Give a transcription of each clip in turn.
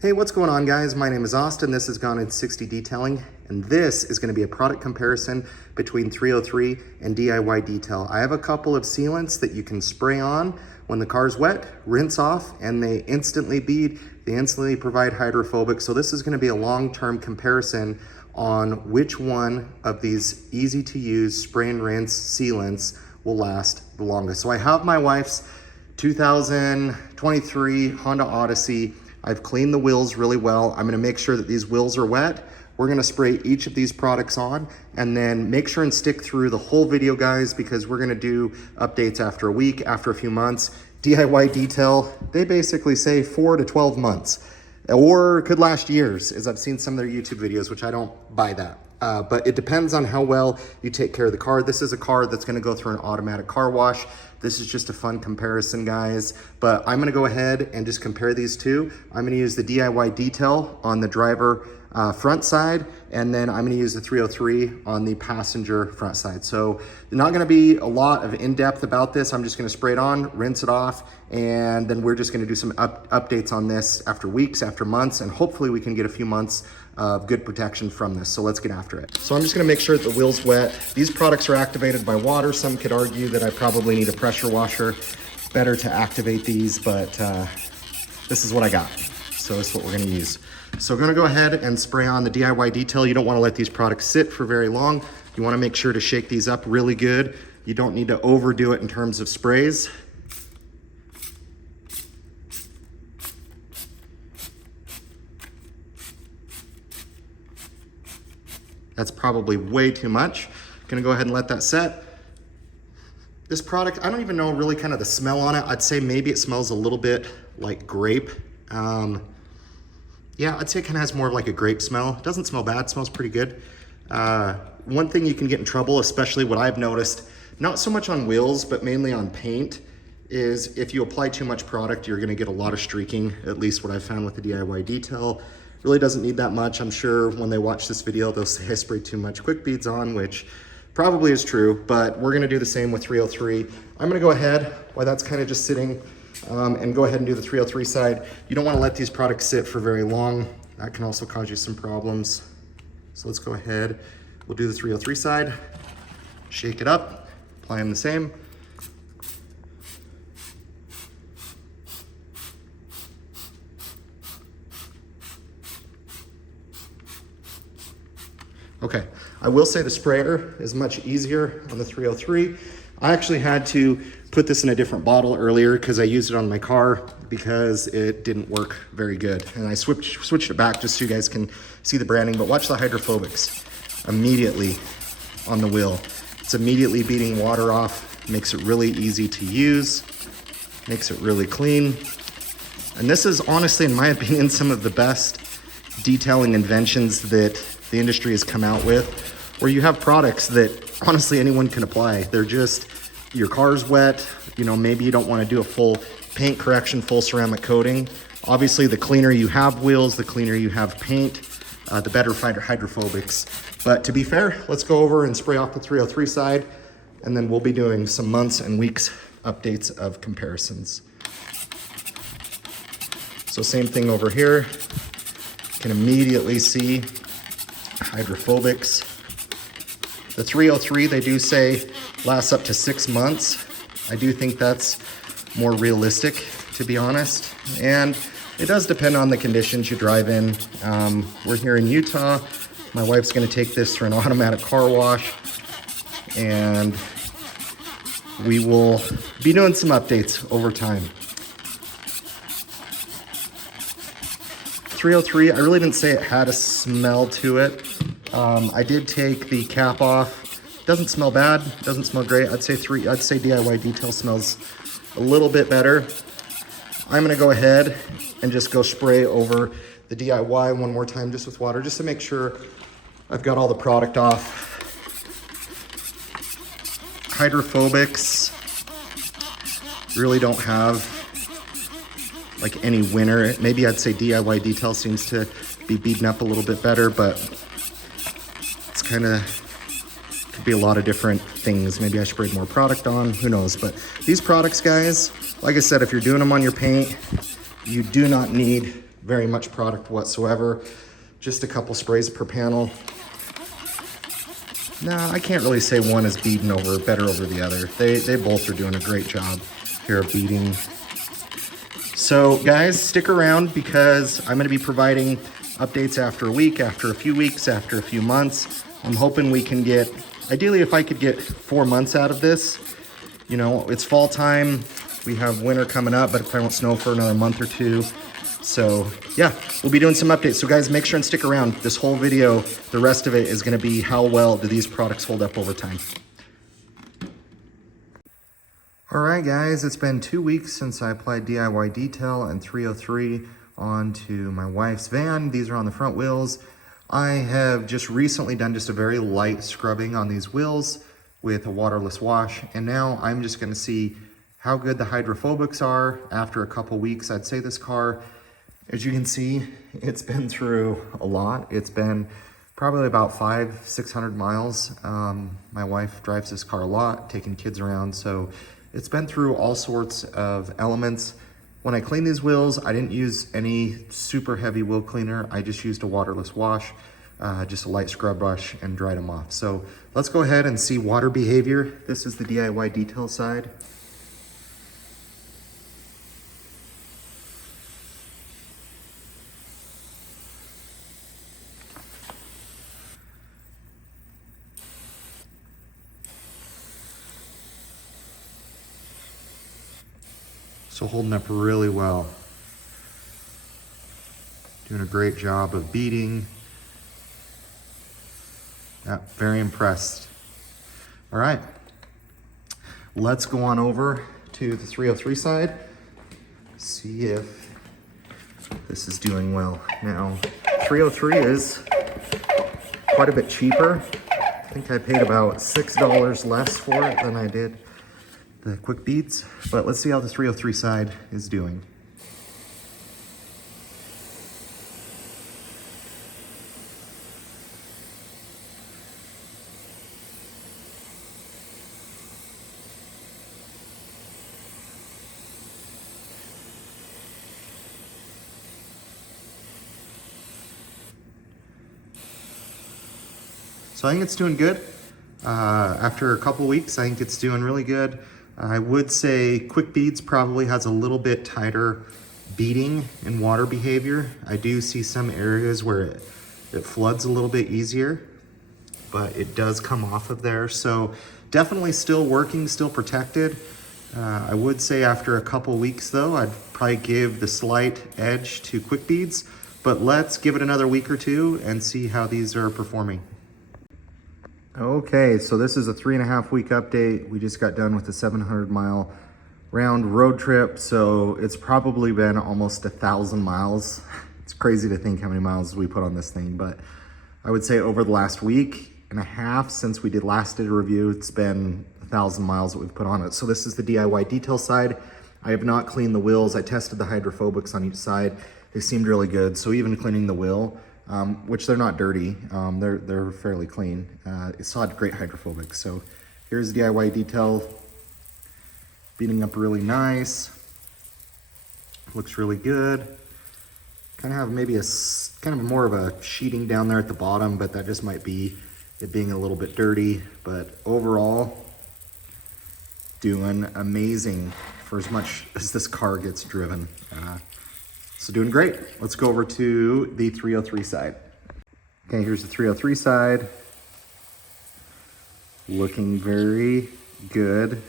Hey, what's going on, guys? My name is Austin. This is Gone in 60 Detailing, and this is going to be a product comparison between 303 and DIY Detail. I have a couple of sealants that you can spray on when the car's wet, rinse off, and they instantly bead. They instantly provide hydrophobics. So this is going to be a long-term comparison on which one of these easy-to-use spray and rinse sealants will last the longest. So I have my wife's 2023 Honda Odyssey. I've cleaned the wheels really well. I'm gonna make sure that these wheels are wet. We're gonna spray each of these products on and then make sure and stick through the whole video, guys, because we're gonna do updates after a week, after a few months. DIY Detail, they basically say 4 to 12 months, or could last years, as I've seen some of their YouTube videos, which I don't buy that. But it depends on how well you take care of the car. This is a car that's gonna go through an automatic car wash. This is just a fun comparison, guys. But I'm gonna go ahead and just compare these two. I'm gonna use the DIY Detail on the driver front side, and then I'm gonna use the 303 on the passenger front side. So not gonna be a lot of in-depth about this. I'm just gonna spray it on, rinse it off, and then we're just gonna do some updates on this after weeks, after months, and hopefully we can get a few months of good protection from this. So let's get after it. So I'm just gonna make sure that the wheel's wet. These products are activated by water. Some could argue that I probably need a pressure washer better to activate these, but this is what I got. So this is what we're gonna use. So we're gonna go ahead and spray on the DIY Detail. You don't wanna let these products sit for very long. You wanna make sure to shake these up really good. You don't need to overdo it in terms of sprays. That's probably way too much. Gonna go ahead and let that set. This product, I don't even know really kind of the smell on it. I'd say maybe it smells a little bit like grape. Yeah, I'd say it kind of has more of like a grape smell. It doesn't smell bad, it smells pretty good. One thing you can get in trouble, especially what I've noticed, not so much on wheels, but mainly on paint, is if you apply too much product, you're gonna get a lot of streaking, at least what I've found with the DIY Detail. Really doesn't need that much. I'm sure when they watch this video, they'll say I sprayed too much quick beads on, which probably is true, but we're gonna do the same with 303. I'm gonna go ahead, while that's kind of just sitting, and go ahead and do the 303 side. You don't wanna let these products sit for very long. That can also cause you some problems. So let's go ahead. We'll do the 303 side, shake it up, apply them the same. Okay, I will say the sprayer is much easier on the 303. I actually had to put this in a different bottle earlier because I used it on my car because it didn't work very good. And I switched it back just so you guys can see the branding, but watch the hydrophobics immediately on the wheel. It's immediately beating water off, makes it really easy to use, makes it really clean. And this is honestly, in my opinion, some of the best detailing inventions that the industry has come out with, where you have products that honestly anyone can apply. They're just, your car's wet, you know, maybe you don't want to do a full paint correction, full ceramic coating. Obviously, the cleaner you have wheels, the cleaner you have paint, the better hydrophobics. But to be fair, let's go over and spray off the 303 side, and then we'll be doing some months and weeks updates of comparisons. So same thing over here. You can immediately see hydrophobics. The 303, they do say lasts up to 6 months. I do think that's more realistic, to be honest. And it does depend on the conditions you drive in. We're here in Utah. My wife's gonna take this for an automatic car wash, and we will be doing some updates over time. 303, I really didn't say it had a smell to it. I did take the cap off. Doesn't smell bad, doesn't smell great. I'd say DIY Detail smells a little bit better. I'm gonna go ahead and just go spray over the DIY one more time just with water, just to make sure I've got all the product off. Hydrophobics really don't have like any winner. Maybe I'd say DIY Detail seems to be beaten up a little bit better, but it's kind of, could be a lot of different things. Maybe I sprayed more product on, who knows. But these products, guys, like I said, if you're doing them on your paint, you do not need very much product whatsoever. Just a couple sprays per panel. No, I can't really say one is beaten over better over the other. They both are doing a great job here of beating. So guys, stick around because I'm gonna be providing updates after a week, after a few weeks, after a few months. I'm hoping we can get, ideally if I could get 4 months out of this. You know, it's fall time, we have winter coming up, but it probably won't snow for another month or two. So yeah, we'll be doing some updates. So guys, make sure and stick around. This whole video, the rest of it is gonna be how well do these products hold up over time. All right guys, it's been 2 weeks since I applied DIY Detail and 303 onto my wife's van. These are on the front wheels. I have just recently done just a very light scrubbing on these wheels with a waterless wash, and now I'm just gonna see how good the hydrophobics are after a couple weeks. I'd say this car, as you can see, it's been through a lot. It's been probably about 500-600 miles. My wife drives this car a lot, taking kids around, so it's been through all sorts of elements. When I clean these wheels, I didn't use any super heavy wheel cleaner. I just used a waterless wash, just a light scrub brush, and dried them off. So let's go ahead and see water behavior. This is the DIY Detail side. So holding up really well. Doing a great job of beating. Yeah, very impressed. All right, let's go on over to the 303 side. See if this is doing well. Now, 303 is quite a bit cheaper. I think I paid about $6 less for it than I did the quick beads, but let's see how the 303 side is doing. So I think it's doing good. After a couple weeks, I think it's doing really good. I would say quick beads probably has a little bit tighter beating and water behavior. I do see some areas where it floods a little bit easier, but it does come off of there. So definitely still working, still protected. I would say after a couple weeks though, I'd probably give the slight edge to quick beads, but let's give it another week or two and see how these are performing. Okay, so this is a 3.5 week update. We just got done with a 700-mile round road trip, so it's probably been almost 1,000 miles. It's crazy to think how many miles we put on this thing, but I would say over the last week and a half since we last did a review, it's been 1,000 miles that we've put on it. So this is the DIY Detail side. I have not cleaned the wheels. I tested the hydrophobics on each side. They seemed really good, so even cleaning the wheel, which they're not dirty, they're fairly clean. It still had great hydrophobics. So here's DIY Detail, beating up really nice. Looks really good. Kind of have maybe a kind of more of a sheeting down there at the bottom, but that just might be it being a little bit dirty. But overall, doing amazing for as much as this car gets driven. So doing great. Let's go over to the 303 side. Okay, here's the 303 side. Looking very good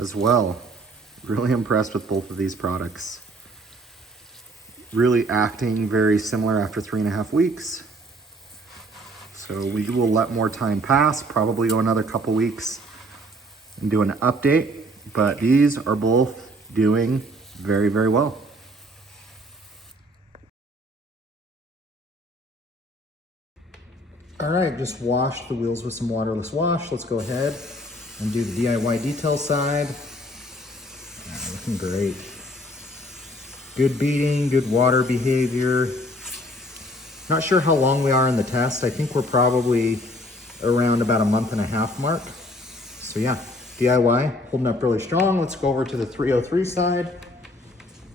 as well. Really impressed with both of these products. Really acting very similar after 3.5 weeks. So we will let more time pass, probably go another couple weeks and do an update, but these are both doing very, very well. All right, just washed the wheels with some waterless wash. Let's go ahead and do the DIY Detail side. Looking great. Good beating, good water behavior. Not sure how long we are in the test. I think we're probably around about a 1.5 month mark. So yeah, DIY holding up really strong. Let's go over to the 303 side.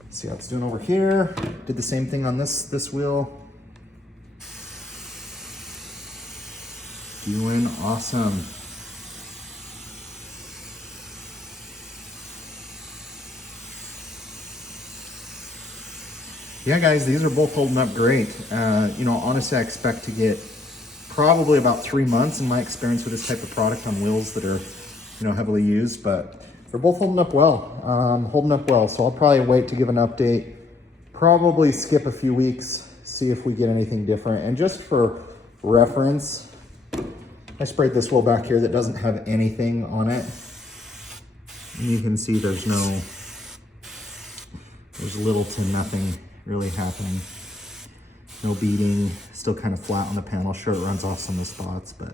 See how it's doing over here. Did the same thing on this wheel. Doing awesome. Yeah, guys, these are both holding up great. You know, honestly, I expect to get probably about 3 months in my experience with this type of product on wheels that are, you know, heavily used, but they're both holding up well. So I'll probably wait to give an update, probably skip a few weeks, see if we get anything different. And just for reference, I sprayed this wheel back here that doesn't have anything on it. And you can see there's little to nothing really happening. No beading, still kind of flat on the panel. Sure, it runs off some of the spots, but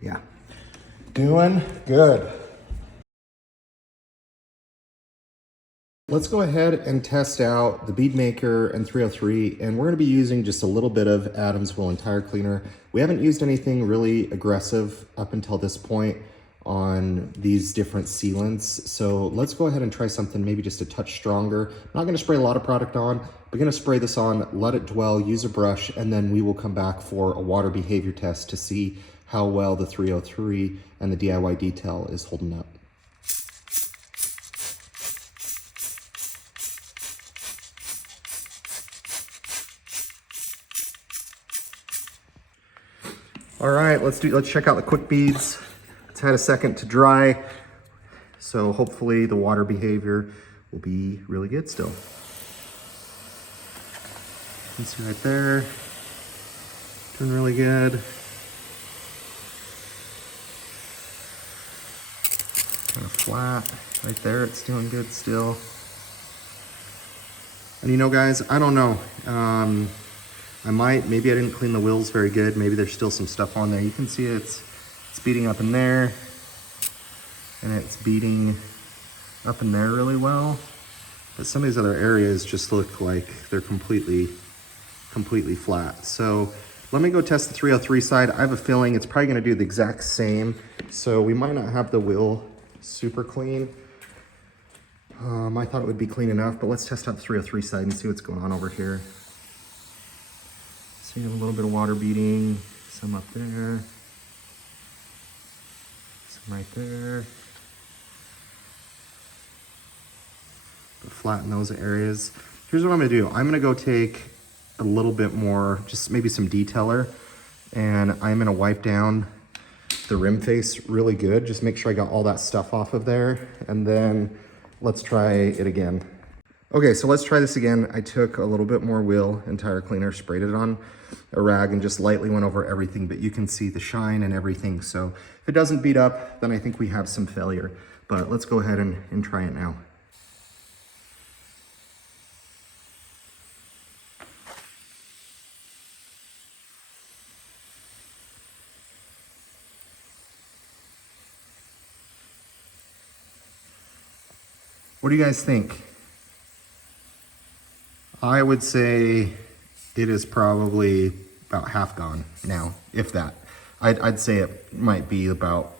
yeah, doing good. Let's go ahead and test out the bead maker and 303, and we're going to be using just a little bit of Adams Wheel and Tire Cleaner. We haven't used anything really aggressive up until this point on these different sealants, so let's go ahead and try something maybe just a touch stronger. Not going to spray a lot of product on, we're going to spray this on, let it dwell, use a brush, and then we will come back for a water behavior test to see how well the 303 and the DIY detail is holding up. All right, let's check out the quick beads. It's had a second to dry, so hopefully the water behavior will be really good still. You can see right there, doing really good. Kind of flat right there, it's doing good still. And you know, guys, I don't know. Maybe I didn't clean the wheels very good. Maybe there's still some stuff on there. You can see it's beating up in there, and it's beating up in there really well. But some of these other areas just look like they're completely flat. So let me go test the 303 side. I have a feeling it's probably gonna do the exact same. So we might not have the wheel super clean. I thought it would be clean enough, but let's test out the 303 side and see what's going on over here. So you have a little bit of water beading, some up there, some right there. But flatten those areas. Here's what I'm gonna do. I'm gonna go take a little bit more, just maybe some detailer, and I'm gonna wipe down the rim face really good. Just make sure I got all that stuff off of there, and then let's try it again. Okay, so let's try this again. I took a little bit more wheel and tire cleaner, sprayed it on a rag, and just lightly went over everything, but you can see the shine and everything. So if it doesn't beat up, then I think we have some failure. But let's go ahead and try it now. What do you guys think? I would say it is probably about half gone now, if that. I'd say it might be about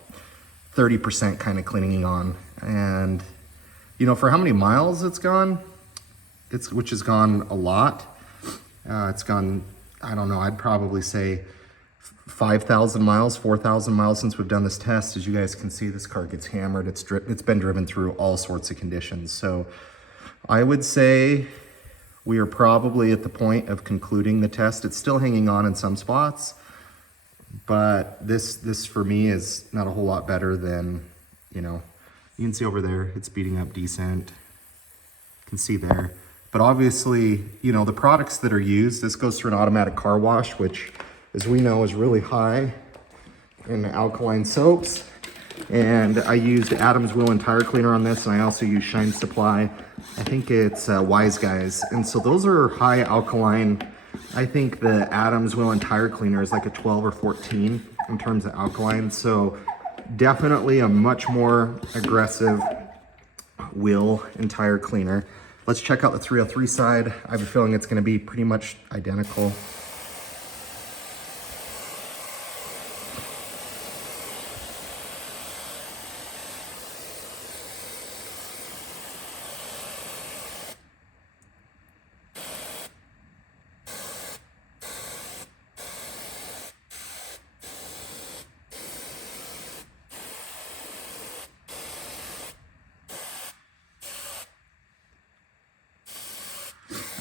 30% kind of cleaning on. And, you know, for how many miles it's gone, which has gone a lot. It's gone, I don't know, I'd probably say 5,000 miles, 4,000 miles since we've done this test. As you guys can see, this car gets hammered. It's been driven through all sorts of conditions. So I would say we are probably at the point of concluding the test. It's still hanging on in some spots, but this for me is not a whole lot better than, you know, you can see over there, it's beating up decent. You can see there. But obviously, you know, the products that are used, this goes through an automatic car wash, which, as we know, is really high in alkaline soaps. And I used Adams Wheel and Tire Cleaner on this, and I also used Shine Supply. I think it's Wise Guys. And so those are high alkaline. I think the Adams Wheel and Tire Cleaner is like a 12 or 14 in terms of alkaline. So definitely a much more aggressive wheel and tire cleaner. Let's check out the 303 side. I have a feeling it's gonna be pretty much identical.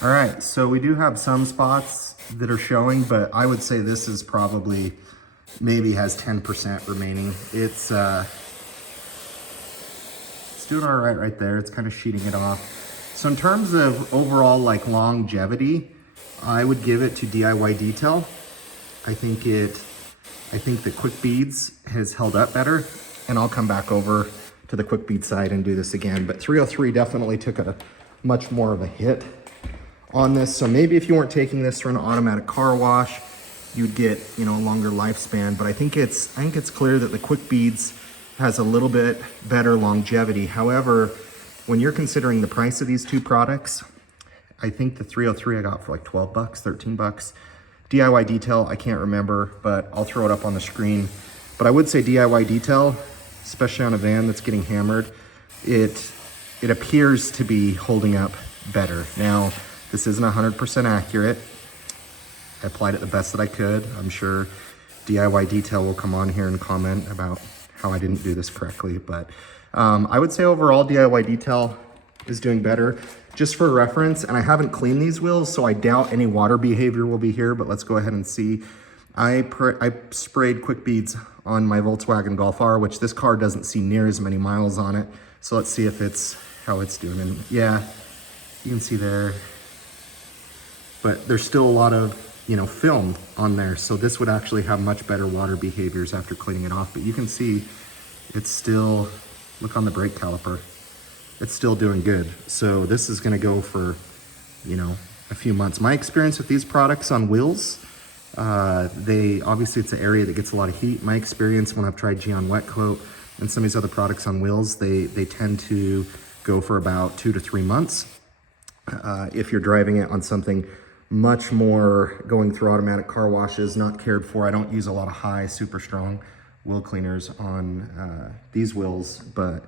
All right, so we do have some spots that are showing, but I would say this is probably, maybe has 10% remaining. It's doing all right there. It's kind of sheeting it off. So in terms of overall like longevity, I would give it to DIY Detail. I think the Quick Beads has held up better, and I'll come back over to the Quick Bead side and do this again. But 303 definitely took a much more of a hit on this. So maybe if you weren't taking this for an automatic car wash, you'd get, you know, a longer lifespan. But I think it's clear that the Quick Beads has a little bit better longevity. However, when you're considering the price of these two products, I think the 303 I got for like 12 bucks, 13 bucks. DIY Detail, I can't remember, but I'll throw it up on the screen. But I would say DIY Detail, especially on a van that's getting hammered, it appears to be holding up better. Now, this isn't 100% accurate. I applied it the best that I could. I'm sure DIY Detail will come on here and comment about how I didn't do this correctly. But I would say overall DIY Detail is doing better. Just for reference, and I haven't cleaned these wheels, so I doubt any water behavior will be here, but let's go ahead and see. I sprayed Quick Beads on my Volkswagen Golf R, which this car doesn't see near as many miles on it. So let's see if how it's doing. And yeah, you can see there, but there's still a lot of, you know, film on there. So this would actually have much better water behaviors after cleaning it off. But you can see it's still, look on the brake caliper, it's still doing good. So this is gonna go for, you know, a few months. My experience with these products on wheels, obviously it's an area that gets a lot of heat. My experience when I've tried Geon Wet Coat and some of these other products on wheels, they tend to go for about 2 to 3 months. If you're driving it on something much more going through automatic car washes, not cared for. I don't use a lot of high, super strong wheel cleaners on these wheels, but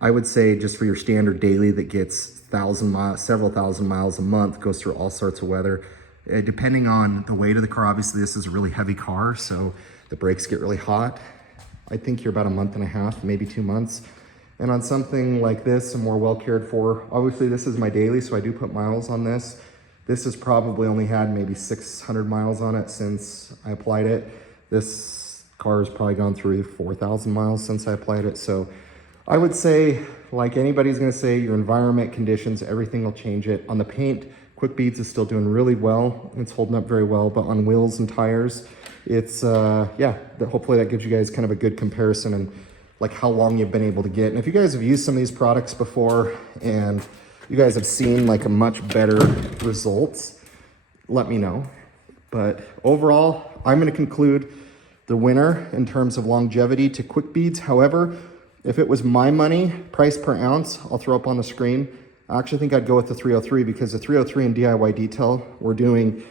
I would say just for your standard daily that gets several thousand miles a month, goes through all sorts of weather, depending on the weight of the car. Obviously this is a really heavy car, so the brakes get really hot. I think you're about a month and a half, maybe 2 months. And on something like this, a more well cared for, obviously this is my daily, so I do put miles on this. This has probably only had maybe 600 miles on it since I applied it. This car has probably gone through 4,000 miles since I applied it. So I would say, like anybody's gonna say, your environment, conditions, everything will change it. On the paint, Quick Beads is still doing really well. It's holding up very well, but on wheels and tires, it's, hopefully that gives you guys kind of a good comparison and like how long you've been able to get. And if you guys have used some of these products before and you guys have seen like a much better results, let me know. But overall, I'm gonna conclude the winner in terms of longevity to Quick Beads. However, if it was my money, price per ounce, I'll throw up on the screen. I actually think I'd go with the 303 because the 303 and DIY Detail were doing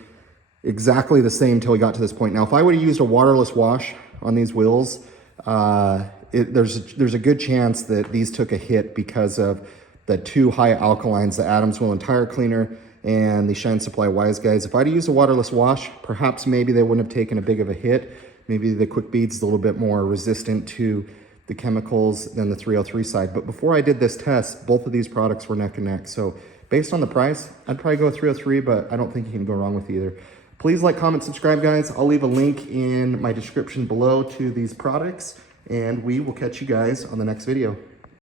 exactly the same till we got to this point. Now, if I would have used a waterless wash on these wheels, there's a good chance that these took a hit because of the two high alkalines, the Adams Wheel and Tire Cleaner and the Shine Supply Wise Guys. If I'd used a waterless wash, perhaps maybe they wouldn't have taken a big of a hit. Maybe the Quick Beads is a little bit more resistant to the chemicals than the 303 side. But before I did this test, both of these products were neck and neck. So based on the price, I'd probably go 303, but I don't think you can go wrong with either. Please like, comment, subscribe, guys. I'll leave a link in my description below to these products, and we will catch you guys on the next video.